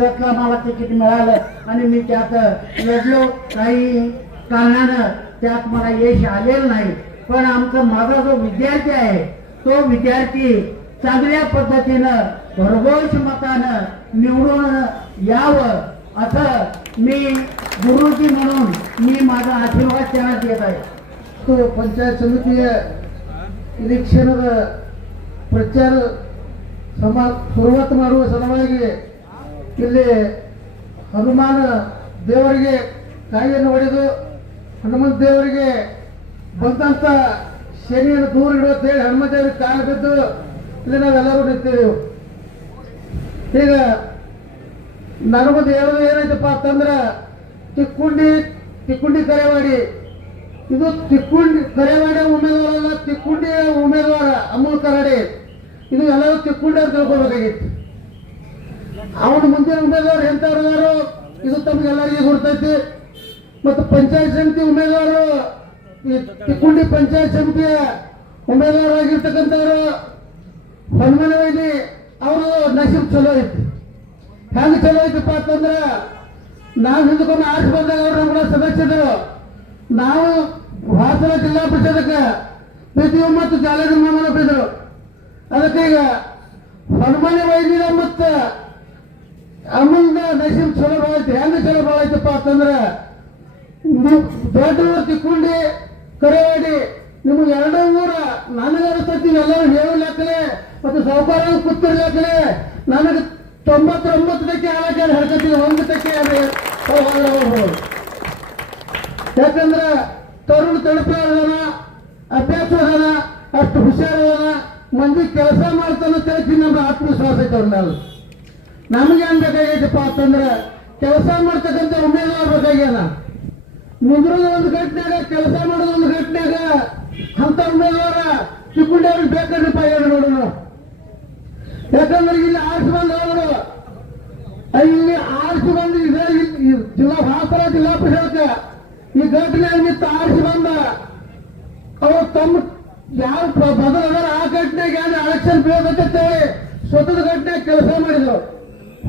त्यातलं मला तिकीट मिळालं आणि मी त्यात लढलो काही कारणानं त्यात मला यश आलेलं नाही. पण आमचा माझा जो विद्यार्थी आहे तो विद्यार्थी चांगल्या पद्धतीनं भरघोष मतानं निवडून यावं असं मी गुरुजी म्हणून मी माझा आशीर्वाद त्यांना देत आहे. तो पंचायत समिती इलेक्शन प्रचार समाज सुरुवात मारू सलवागे ಇಲ್ಲಿ ಹನುಮಾನ ದೇವರಿಗೆ ಕಾಯಿಯನ್ನು ಹೊಡೆದು ಹನುಮಂತ ದೇವರಿಗೆ ಬಂದಂತ ಶನಿಯನ್ನು ದೂರ ಇಡುವಂತೇಳಿ ಹನುಮ ದೇವರಿಗೆ ಕಾಣ ಬಿದ್ದು ಇಲ್ಲಿ ನಾವೆಲ್ಲರೂ ನಿಂತಿದ್ದೆವು ಈಗ ನನಗೊಂದು ಹೇಳೋದು ಏನೈತಪ್ಪ ಅಂತಂದ್ರ ತಿಕ್ಕುಂಡಿ ತಿಕ್ಕುಂಡಿ ಕರೆವಾಡಿ ಇದು ತಿಕ್ಕುಂಡಿ ಕರೆವಾಡಿ ಉಮೇದುವಾರಲ್ಲ, ತಿಕ್ಕುಂಡಿ ಉಮೇದುವಾರ ಅಮೂಲ್ ಕರಾಡಿ. ಇದು ಎಲ್ಲರೂ ತಿಕ್ಕುಂಡಿ ಅಂತ ತಿಳ್ಕೊಬೇಕಾಗಿತ್ತು ಅವನ ಮುಂದೆ ಉಮೇದುವಾರ ಎಂತವ್ರು ಇದು ತಮಗೆಲ್ಲರಿಗೂ ಗುರ್ತೈತಿ. ಮತ್ತು ಪಂಚಾಯತ್ ಸಮಿತಿ ಉಮೇದಾರರು ತಿಕ್ಕುಂಡಿ ಪಂಚಾಯತ್ ಸಮಿತಿಯ ಉಮೇದುವಾರರಾಗಿರ್ತಕ್ಕಂಥವ್ರು ಹನುಮನ ವೈದಿ ಅವರು ನಸೀಬ್ ಚಲೋ ಐತಿ. ಹೆಂಗ್ ಚಲೋ ಐತಪ್ಪ ಅಂತಂದ್ರ, ನಾವು ಹಿಂದಕ್ಕೊಮ್ಮೆ ಆರ್ಸಿ ಬಂದಾಗ ಅವ್ರು ನಮ್ಗಳ ಸದಸ್ಯರು. ನಾವು ಹಾಸನ ಜಿಲ್ಲಾ ಪರಿಷದಕ್ಕೆ ಪ್ರೀತಿ ಮತ್ತು ಜಾಲದ ಮಾಡಿದ್ರು ಅದಕ್ಕೆ ಈಗ ಹನುಮನೆ ವೈದ್ಯ ಮತ್ತು ಅಮ್ಮಂದ ನಸೀಬ್ ಚಲೋ ಭಾಳ ಹೆಂಗ ಚಲೋ ಭಾಳ ಐತಪ್ಪ ಅಂತಂದ್ರ ದೊಡ್ಡವರು ತಿಕ್ಕೊಂಡಿ ಕರೆವಾಡಿ, ನಿಮ್ಗೆ ಎರಡೂ ಊರ ನನಗೆ ಅನಿಸ್ತೈತಿ ಎಲ್ಲರೂ ಹೇಳು ಲೆಕ್ಕಲೆ ಮತ್ತು ಸಾವುಕಾರ ಕೂತಿರ್ಲೆಕ್ಕಲೆ ನನಗೆ ತೊಂಬತ್ತೊಂಬತ್ತು ತಕ್ಕೆ ಹಾಕಿ ಹರಕತ್ತಿ ಒಂದು ತಕ್ಕೆ ಯಾಕಂದ್ರ ತರುಣ ಅದಾನ ಅಭ್ಯಾಸ ಅಷ್ಟು ಹುಷಾರ ಅದಾನ ಮಂದಿ ಕೆಲಸ ಮಾಡ್ತಾನ ತಿಳಿಸಿ ನಮ್ಮ ಆತ್ಮವಿಶ್ವಾಸ ಐತೆ ಅವ್ರ ಮೇಲೆ ನಮಗೆ ಏನ್ ಬೇಕಾಗೈತಪ್ಪ ಅಂತಂದ್ರೆ ಕೆಲಸ ಮಾಡ್ತಕ್ಕಂಥ ಉಮೇದುವಾರ ಬೇಕಾಗ್ಯದ. ಮುಂದ್ರದ ಒಂದು ಘಟನೆಗ ಕೆಲಸ ಮಾಡೋದು ಒಂದು ಘಟನೆಗ ಅಂತ ಉಮೇದುವಾರ ಚಿಕ್ಕುಂಡಿ ಅವ್ರಿಗೆ ಬೇಕಾದ್ರಪ್ಪ ಏನು ನೋಡೋಣ ಯಾಕಂದ್ರೆ ಇಲ್ಲಿ ಆರ್ಸಿ ಬಂದ ಅವರು ಇಲ್ಲಿ ಆರ್ಸಿ ಬಂದು ಇದೇ ಜಿಲ್ಲಾ ಹಾಸನ ಜಿಲ್ಲಾ ಪರಿಷತ್ ಈ ಘಟನೆ ನಿಂತ ಆರ್ಸಿ ಬಂದ, ಅವ್ರು ತಮ್ಮ ಯಾವ ಬದಲ ಬದಲು ಅದರ ಆ ಘಟನೆಗೆ ಎಲೆಕ್ಷನ್ ಬೀಳಬೇಕಂತ ಹೇಳಿ ಸ್ವತಃ ಘಟನೆ ಕೆಲಸ ಮಾಡಿದ್ರು.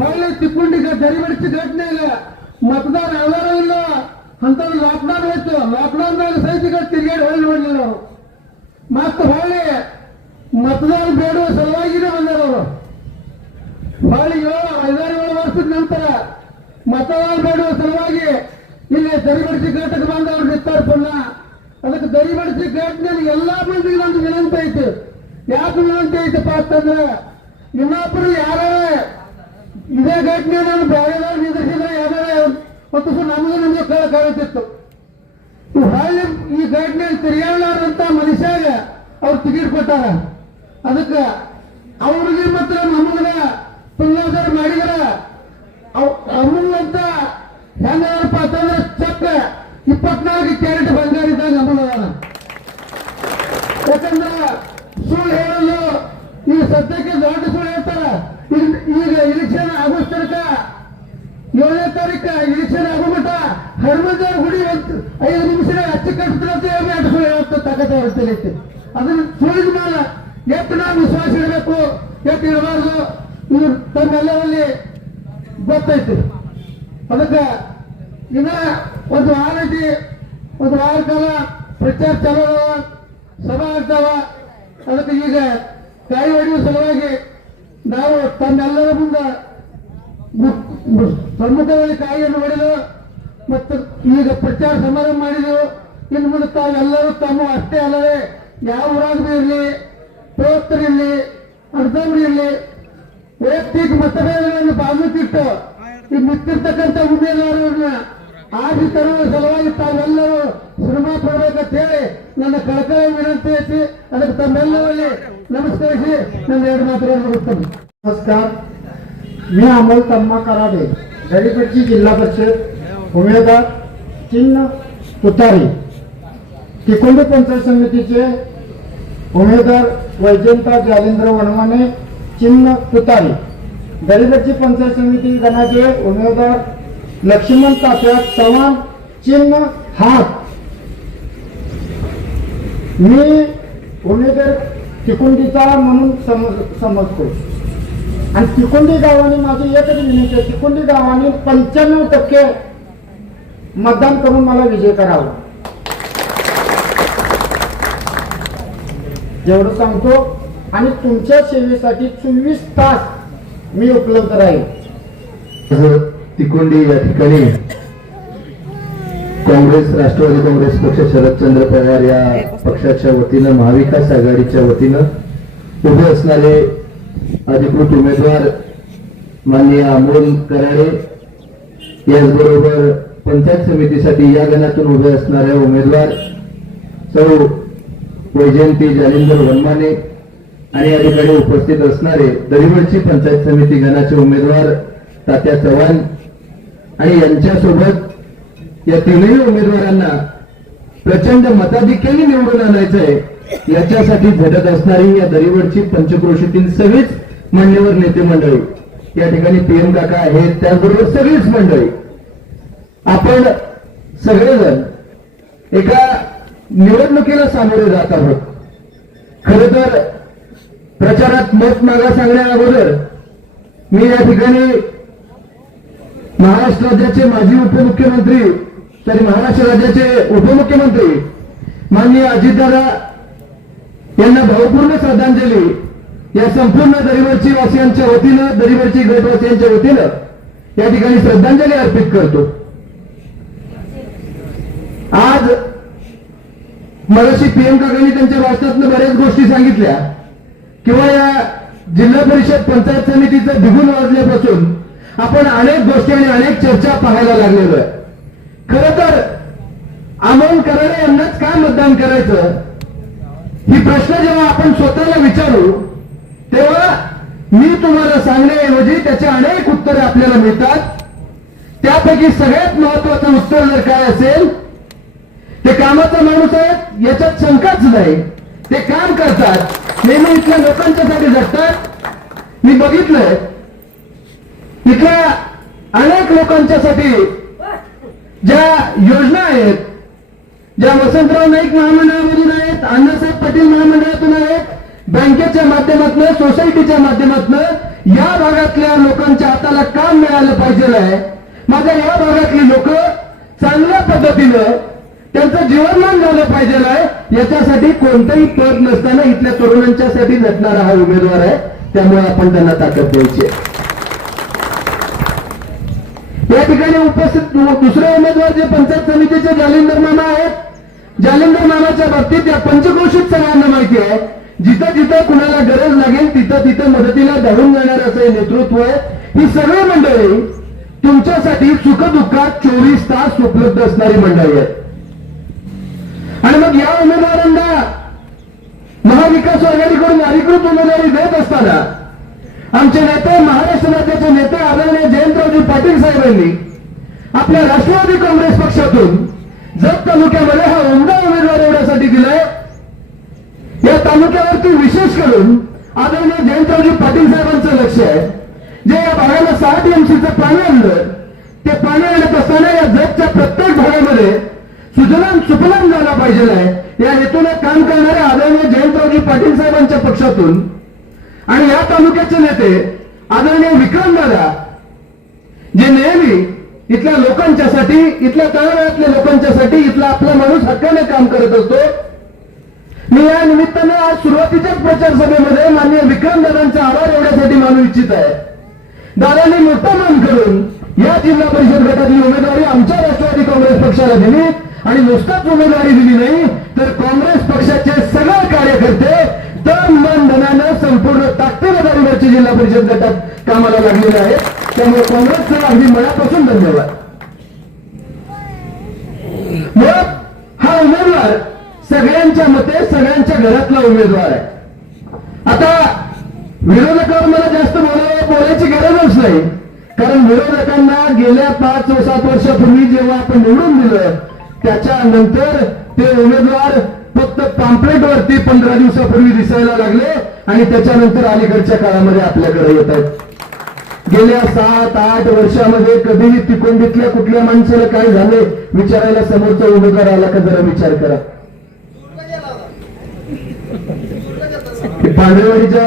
ಹೊಳ್ಳಿ ಬಡಿಸಿ ಘಟನೆ ಇಲ್ಲ ಮತದಾರ ಎಲ್ಲರೂ ಇಲ್ಲ. ಅಂತ ಲಾಕ್ಡೌನ್ ಹೋಯ್ತು ಲಾಕ್ಡೌನ್ದಾಗ ಸಹಿತ ತಿರುಗಾಡಿ ಹೋಗಿ ಬಂದಿಲ್ಲ ಅವರು ಮತ್ತೆ ಹೊಳ್ಳಿ ಮತದಾರ ಬೇಡುವ ಸಲುವಾಗಿನೇ ಬಂದರು ಅವರು. ಹೊಳ್ಳಿ ಏಳು, ಐದಾರು, ಏಳು ವರ್ಷದ ನಂತರ ಮತದಾರ ಬೇಡುವ ಸಲುವಾಗಿ ಇಲ್ಲಿ ದರಿಬಡಿಸಿ ಘಟಕ ಬಂದವರು ನಿಂತಾರ ಪುನಃ ಅದಕ್ಕೆ ದರಿಬಡಿಸಿ ಘಟನೆ ಎಲ್ಲಾ ಮಂದಿಗೆ ನಮ್ದು ವಿನಂತಿ ಐತಿ. ಯಾಕೆ ವಿನಂತಿ ಐತಪ್ಪ ಅಂತಂದ್ರೆ ಇನ್ನೊಬ್ರು ಯಾರೇ ಇದೇ ಘಟನೆ ನಾನು ಬೇರೆದವ್ರು ನಿದ್ರಿಸಿದ್ರೆ ಯಾರೇ ಮತ್ತು ನಮಗೆ ನಮಗೆ ಕಳ ಕಾಣುತ್ತಿತ್ತು ಈ ಹೊಳ್ಳಿ ಈ ಘಟನೆ ತಿರುಗಾಡಲಾರಂತ ಮನುಷ್ಯಾಗ ಅವ್ರು ಟಿಕೆಟ್ ಕೊಟ್ಟಾರ. ಅದಕ್ಕೆ ಅವ್ರಿಗೆ ಮಾತ್ರ ನಮಗ ಪುಣ್ಯೋದರ ಮಾಡಿದ್ರ. ಅಮೂಲಂತ ಅಂತ ಹೆಂಗಪ್ಪ ಅಂತಂದ್ರೆ ಚಕ್ಕ ಇಪ್ಪತ್ನಾಲ್ಕು ಕ್ಯಾರೆಟ್ ಬಂಗಾರ ಇದ್ದಾಗ ಅಮೂಲ ಯಾಕಂದ್ರೆ ಸುಳ್ಳು ಹೇಳಲು ಈಗ ಸದ್ಯಕ್ಕೆ ದೊಡ್ಡ ಸುಳ್ಳು ಹೇಳ್ತಾರ. ಈಗ ಇಲೆಕ್ಷನ್ ಆಗಸ್ಟ್ ತನಕ ಏಳನೇ ತಾರೀಕ ಇಲೆಕ್ಷನ್ ಆಗೋ ಮಟ್ಟ ಗುಡಿ ಒಂದು ಐದು ನಿಮಿಷ ಹಚ್ಚಿ ಕಟ್ತಿರತ್ತೆ ಅಂತ ಹೇಳುತ್ತೆ ತಗತ ಹೇಳ್ತೇನೆ ಅದನ್ನ ಸುಳಿದ ಮೇಲೆ ಎಷ್ಟು ನಾವು ವಿಶ್ವಾಸ ಇಡಬೇಕು, ಎಷ್ಟು ಇಡಬಾರ್ದು ಇದು ತಮ್ಮೆಲ್ಲರಲ್ಲಿ ಗೊತ್ತೈತಿ. ಅದಕ್ಕೆ ಇನ್ನ ಒಂದು ವಾರ ಐತಿ, ಒಂದು ವಾರ ಕಾಲ ಪ್ರಚಾರ ಚಲೋ ಸಭಾ ಆಗ್ತಾವ. ಅದಕ್ಕೆ ಈಗ ಕಾಯಿ ಹೊಡೆಯುವ ಸಲುವಾಗಿ ನಾವು ತಮ್ಮೆಲ್ಲರ ಮುಂದೆ ಸಮ್ಮುಖದಲ್ಲಿ ಕಾಯಿಯನ್ನು ಹೊಡೆದು ಮತ್ತು ಈಗ ಪ್ರಚಾರ ಸಮಾರಂಭ ಮಾಡಿದೆವು. ಇನ್ನು ಮುಂದೆ ತಾವೆಲ್ಲರೂ ತಮ್ಮ ಅಷ್ಟೇ ಅಲ್ಲದೆ ಯಾವ ಊರಾಗ ಇರಲಿ ಪ್ರವರ್ತರಿರಲಿ ಅರ್ಧಂಬರಿ ಇರಲಿ, ವೈಯಕ್ತಿಕ ಮತಭೇದಗಳನ್ನು ಬಾಗಿಟ್ಟಿಟ್ಟು ಈ ಮುಚ್ಚಿರ್ತಕ್ಕಂಥ ಉಮೇದುವಾರರನ್ನ ಆಗಿ ತರುವ ಸಲುವಾಗಿ ತಾವೆಲ್ಲರೂ ಶ್ರಮ ಪಡಬೇಕಂತ ಹೇಳಿ ನನ್ನ ಕಳಕಳಿ ವಿನಂತಿ ಅದಕ್ಕೆ ತಮ್ಮೆಲ್ಲರಲ್ಲಿ ನಮಸ್ಕರಿಸಿ ನನ್ನ ಎರಡು ಮಾತುಗಳನ್ನು ಮುಗಿಸ್ತೇನೆ नमस्कार मी अमोल तम्मा कराडे दलितची जिल्हा परिषद उमेदवार चिन्ह तुतारी तिकोंडी पंचायत समितीचे उमेदवार वैजंता जालेंद्र वनवाने चिन्ह तुतारी दलितची पंचायत समिती गणाचे उमेदवार लक्ष्मण तात्या चव्हाण चिन्ह हात मी उमेदवार तिकुंडीचा म्हणून समज समजतो आणि तिकुंडी गावाने माझी एकच विनंती आहे तिकुंडी गावाने पंच्याण्णव टक्के मतदान करून मला विजय करावा. जेवढं सांगतो. आणि तुमच्या सेवेसाठी चोवीस तास मी उपलब्ध राहील आज तिकोंडी या ठिकाणी काँग्रेस राष्ट्रवादी काँग्रेस पक्ष शरदचंद्र पवार या पक्षाच्या वतीनं महाविकास आघाडीच्या वतीनं उभे असणारे अधिकृत उमेदवार माननीय अमोल कराडे याचबरोबर पंचायत समितीसाठी या गणातून उभे असणाऱ्या उमेदवार सौ वैजयंती जालिंदर वनमाने आणि या ठिकाणी उपस्थित असणारे दरिवडची पंचायत समिती गणाचे उमेदवार तात्या चव्हाण आणि यांच्यासोबत या तीनही उमेदवारांना प्रचंड मताधिक्याने निवडून आणायचं आहे याच्यासाठी झटत असणारी या दरिवडची पंचक्रोशीतील सगळीच मान्यवर नेते मंडळी. या ठिकाणी पीएम काका आहेत त्याचबरोबर सगळीच मंडळी. आपण सगळेजण एका निवडणुकीला सामोरे जात आहोत. खर तर प्रचारात मत मागा सांगण्या अगोदर मी या ठिकाणी महाराष्ट्र राज्याचे माजी उपमुख्यमंत्री तरी महाराष्ट्र राज्याचे उपमुख्यमंत्री माननीय अजितदादा यांना भावपूर्ण श्रद्धांजली या संपूर्ण दरिवरची वासियांच्या वतीनं दरिवरची गटवासियांच्या वतीनं या ठिकाणी श्रद्धांजली अर्पित करतो. आज मगाशी पीएम काकांनी त्यांच्या भाषणातनं बऱ्याच गोष्टी सांगितल्या. किंवा या जिल्हा परिषद पंचायत समितीचं बिगुल वाजल्यापासून आपण अनेक गोष्टी आणि अनेक चर्चा पाहायला लागलेलो आहे. खर तर अमोल कराडे यांनाच का मतदान करायचं? ही प्रश्न जेव्हा आपण स्वतःला विचारू तेव्हा मी तुम्हाला सांगण्याऐवजी त्याचे अनेक उत्तरे आपल्याला मिळतात. त्यापैकी सगळ्यात महत्वाचं उत्तर जर काय असेल ते कामाचा माणूस आहे याच्यात शंकाच नाही. ते काम करतात. नेहमी इथल्या लोकांच्यासाठी जगतात मी बघितलंय. इथल्या अनेक लोकांच्यासाठी ज्या योजना आहेत ज्या वसंतराव नाईक महामंडळामधून आहेत अण्णासाहेब पाटील महामंडळातून आहेत बँकेच्या माध्यमातून सोसायटीच्या माध्यमातून या भागातल्या लोकांच्या हाताला काम मिळालं पाहिजे आहे. माझ्या या भागातली लोक चांगल्या पद्धतीनं त्यांचं जीवनमान झालं पाहिजे आहे. याच्यासाठी कोणतंही पद नसताना इथल्या तरुणांच्यासाठी नटणारा हा उमेदवार आहे. त्यामुळे आपण त्यांना ताकद द्यायची आहे. ठिकाणी उपस्थित दुसरे उमेदवार जे पंचायत समितीचे जालिंदर मामा आहेत जालिंदर मामाच्या बाबतीत या पंचक्रोशीत सगळ्यांना माहिती आहे जिथं जिथं कुणाला गरज लागेल तिथं तिथं मदतीला धरून जाणार असं हे नेतृत्व आहे. ही सगळी मंडळी तुमच्यासाठी सुखदुःखात चोवीस तास उपलब्ध असणारी मंडळी आहेत. आणि मग या उमेदवारांना महाविकास आघाडीकडून अधिकृत उमेदवारी देत असताना आमचे नेते महाराष्ट्र राज्याचे नेते आदरणीय जयंतरावजी पाटील साहेबांनी आपल्या राष्ट्रवादी काँग्रेस पक्षातून जत तालुक्यामध्ये हा उमदा उमेदवार एवढ्यासाठी दिलाय. या तालुक्यावरती विशेष करून आदरणीय जयंतरावजी पाटील साहेबांचं लक्ष आहे. जे या भागाला सहा टीएमसीचं पाणी आणलं ते पाणी आणत असताना या जगच्या प्रत्येक भागामध्ये सुजलाम सुफलाम झाला पाहिजे या हेतूने काम करणाऱ्या आदरणीय जयंतरावजी पाटील साहेबांच्या पक्षातून आणि या तालुक्याचे नेते आदरणीय विक्रम दादा जे नेहमी इथल्या लोकांच्यासाठी इथल्या तळागाळातल्या लोकांच्यासाठी इथला आपला माणूस हक्काने काम करत असतो. मी या निमित्तानं आज सुरुवातीच्याच प्रचार सभेमध्ये माननीय विक्रम दादांचा आभार एवढ्यासाठी मानू इच्छित आहे. दादांनी मोठा मान करून या जिल्हा परिषद गटातली उमेदवारी आमच्या राष्ट्रवादी काँग्रेस पक्षाला दिली आणि नुसताच उमेदवारी दिली नाही तर काँग्रेस पक्षाचे सगळे कार्यकर्ते तन मन धनानं संपूर्ण ताकदीनं दारीवरची जिल्हा परिषद गटात कामाला लागलेले आहेत त्यामुळे काँग्रेसचं अगदी मनापासून धन्यवाद. मग हा उमेदवार सगळ्यांच्या मते सगळ्यांच्या घरातला उमेदवार आहे. आता विरोधकावर मला जास्त बोलायला बोलायची गरजच नाही. कारण विरोधकांना गेल्या पाच सात वर्षापूर्वी जेव्हा आपण निवडून दिलं त्याच्यानंतर ते उमेदवार फक्त पॅम्पलेट वरती पंधरा दिवसापूर्वी दिसायला लागले आणि त्याच्यानंतर अलीकडच्या काळामध्ये आपल्याकडे येत आहेत. गेल्या सात आठ वर्षामध्ये कधीही तिकोंडीतल्या कुठल्या माणसाला काय झाले विचारायला समोरचा उमेदवार आला का जरा विचार करा. पांढरेवाडीच्या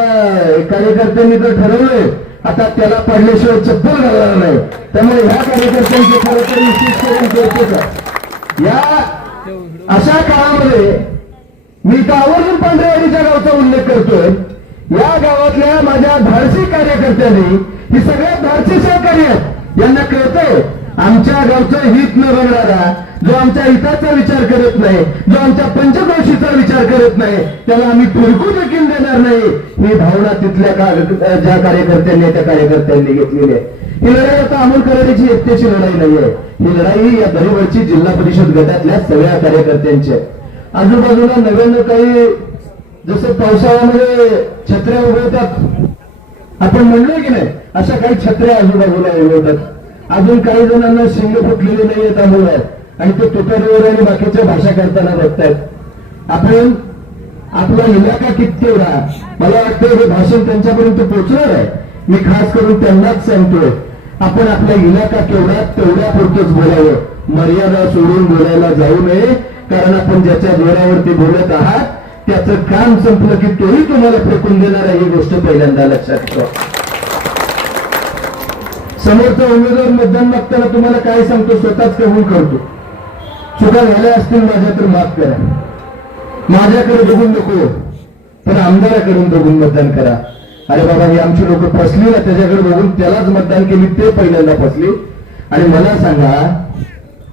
कार्यकर्त्यांनी तर ठरवलंय आता त्याला पडल्याशिवाय चप्पल घालणार नाही. त्यामुळे ह्या कार्यकर्त्यांचे खरं तरी विशेष करून या अशा काळामध्ये मी तर आवर्जून पांढरेवाडीच्या गावचा उल्लेख करतोय. या गावातल्या माझ्या धाडसी कार्यकर्त्यांनी ही सगळ्या धाडसी सहकार्य आहेत यांना कळतंय आमच्या गावचं हित न बघणारा जो आमच्या हिताचा विचार करत नाही जो आमच्या पंचक्रोशीचा विचार करत नाही त्याला आम्ही तुरकू देखील देणार नाही ही भावना तिथल्या ज्या कार्यकर्त्यांनी त्या कार्यकर्त्यांनी घेतलेली आहे. ही लढाई आता अमोल कराडीची एकट्याची लढाई नाहीये. ही लढाई या दरवर्षी जिल्हा परिषद गटातल्या सगळ्या कार्यकर्त्यांची आहे. आजूबाजूला नव्यानं काही जसं पावसाळ्यामध्ये छत्र्या उभवतात आपण म्हणलोय की नाही अशा काही छत्र्या आजूबाजूला उभवतात अजून काही जणांना शिंग फुटलेली नाहीये त्यामुळे आणि ते तुतारीवर आणि बाकीच्या भाषा करताना बघतायत. आपण आपला इलाका किती एवढा? मला वाटतं हे भाषण त्यांच्यापर्यंत पोहोचणार आहे. मी खास करून त्यांनाच सांगतोय. आपण आपला इलाका केवढा तेवढ्या पुरतच बोलावं. मर्यादा सोडून बोलायला जाऊ नये. कारण आपण ज्याच्या जोरावरती बोलत आहात त्याचं काम संपलं की तोही तुम्हाला फेकून देणार आहे ही गोष्ट पहिल्यांदा लक्षात ठेवा. समोरचा उमेदवार मतदान मागताना तुम्हाला काय सांगतो स्वतःच कबूल करतो चुका झाल्या असतील माझ्या तर माफ करा. माझ्याकडे बघून नको पण आमदाराकडून बघून मतदान करा. अरे बाबा ही आमची लोक फसली ना त्याच्याकडे बघून त्यालाच मतदान केली ते पहिल्यांदा फसली. आणि मला सांगा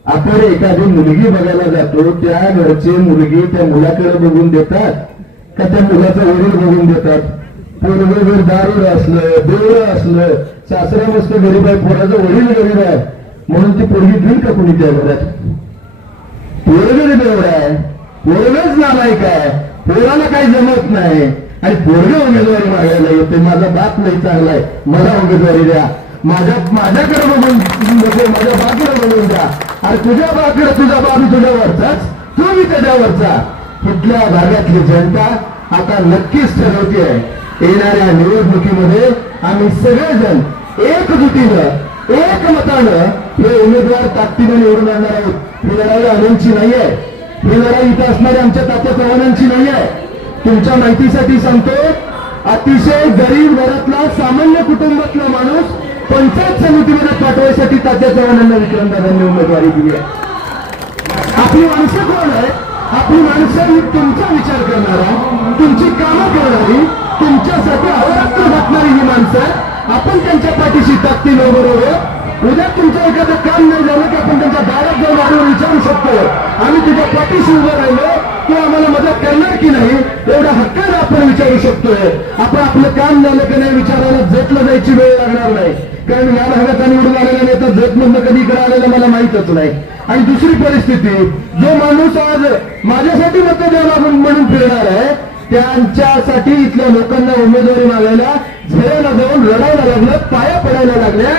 आपण एखादी मुलगी बघायला जातो त्या घरचे मुलगी त्या मुलाकडे बघून देतात का त्या मुलाचं वडील बघून देतात? पोरग जर दारूड असलं देवळ असलं सासरा मस्त गरीब आहे पोराचं वडील गरीब आहे म्हणून ती पोरगी घेईल का कुणी त्या घरात? पोरग देवळ आहे पोरगच नालायक आहे पोराला काही जमत नाही. आणि पोरग उमेदवारी मागायला येते माझा बाप नाही चांगला आहे मला उमेदवारी द्या. माझ्या माझ्याकडे बघून नको माझ्या बाकीला बघून द्या आणि तुझ्या बाकीला तुझा बाबी तुझ्या वरचाच तू मी त्याच्यावरचा. कुठल्या भागातली जनता आता नक्कीच ठरवते येणाऱ्या निवडणुकीमध्ये आम्ही सगळेजण एकजुटीनं एकमतानं हे उमेदवार ताकदीनं निवडून आणणार आहोत. ही लढाई आनंदची नाहीये. ही लढाई इथं असणाऱ्या आमच्या तात्या चव्हाणांची नाहीये. तुमच्या माहितीसाठी सांगतो अतिशय गरीब घरातला सामान्य कुटुंबातला माणूस पंचायत समितीमध्ये पाठवायसाठी तात्या चव्हाणांना विक्रमदादांनी उमेदवारी दिली आहे. आपली माणसं कोण आहे आपली माणसं ही तुमचा विचार करणारा तुमची कामं करणारी तुमच्यासाठी अवरात्र घातणारी ही माणसं आपण त्यांच्या पाठीशी ताकदी बरोबर उद्या तुमचं एखादं काम नाही झालं की आपण त्यांच्या दारात जाऊन आढळून विचारू शकतो. आम्ही तुझ्या पाठीशी उभं राहिलो. तू आम्हाला मदत करणार की नाही एवढ्या हक्काने आपण विचारू शकतोय. आपण आपलं काम झालं की नाही विचारायला जटलं जायची वेळ लागणार नाही. कारण या भागाचा निवडून आलेला नेता जत मधनं कधी इकडे आलेला मला माहितच नाही. आणि दुसरी परिस्थिती जो माणूस आज माझ्यासाठी मत द्यावा म्हणून फिरणार आहे त्यांच्यासाठी इथल्या लोकांना उमेदवारी मागायला झेरायला जाऊन रडायला लागलं पाया पडायला लागल्या.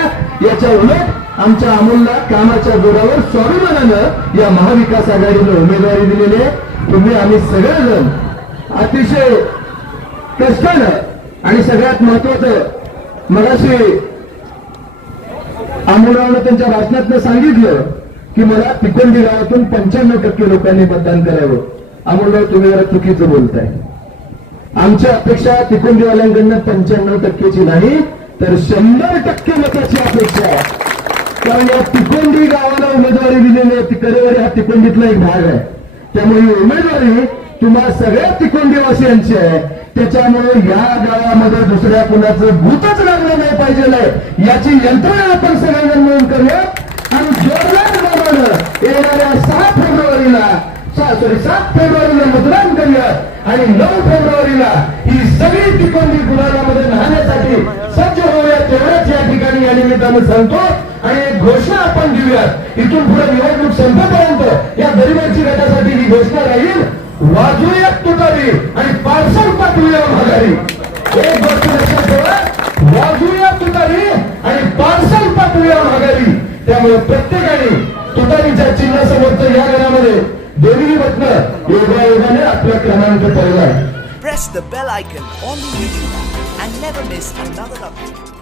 याच्या उलट आमच्या अमोलला कामाच्या जोरावर स्वाभिमानानं या महाविकास आघाडीनं उमेदवारी दिलेली आहे. तुम्ही आम्ही सगळेजण अतिशय कष्टानं आणि सगळ्यात महत्वाचं मगाशी आमोरावनं त्यांच्या भाषणातनं सांगितलं की मला तिकोंडी गावातून पंच्याण्णव टक्के लोकांनी मतदान करावं. अमोलराव तुम्ही जरा चुकीचं बोलताय. आमच्या अपेक्षा तिकोंडीवाल्यांकडनं पंच्याण्णव टक्केची नाही तर शंभर टक्के मताची अपेक्षा आहे. कारण या तिकोंडी गावाला उमेदवारी दिलेली आहे तिकडेवाडी हा तिकोंडीतला एक भाग आहे. त्यामुळे ही उमेदवारी तुम्हा सगळ्या तिकोंडीवासियांची आहे. त्याच्यामुळे या गावामध्ये दुसऱ्या कुणाचं भूतच लागलं नाही पाहिजे याची यंत्रणा आपण सगळ्यांना मिळून करूया. आणि जोरदार प्रमाणे येणाऱ्या सहा फेब्रुवारीला सॉरी सात फेब्रुवारीला मतदान करूया. आणि नऊ फेब्रुवारीला ही सगळी तिकोंडी गुलाबामध्ये राहण्यासाठी सज्ज होऊया. तेवढ्याच या ठिकाणी या निमित्तानं सांगतो. आणि एक घोषणा आपण देऊयात. इथून पुढे निवडणूक संपेपर्यंत या गरिबांची गटासाठी ही घोषणा राहील. वाजूयात तुतारी आणि पार्सल पाठवूया माघारी. एक गोष्ट लक्षात ठेवा. वाजूया तुतारी आणि पार्सल पाठवूया माघारी. त्यामुळे प्रत्येकाने तुतारीच्या चिन्हासमोरचं या घरामध्ये देवी रत्न योगा योगाने आपला क्रमांक ठरला आहे. Press the bell icon on the YouTube and never miss another update.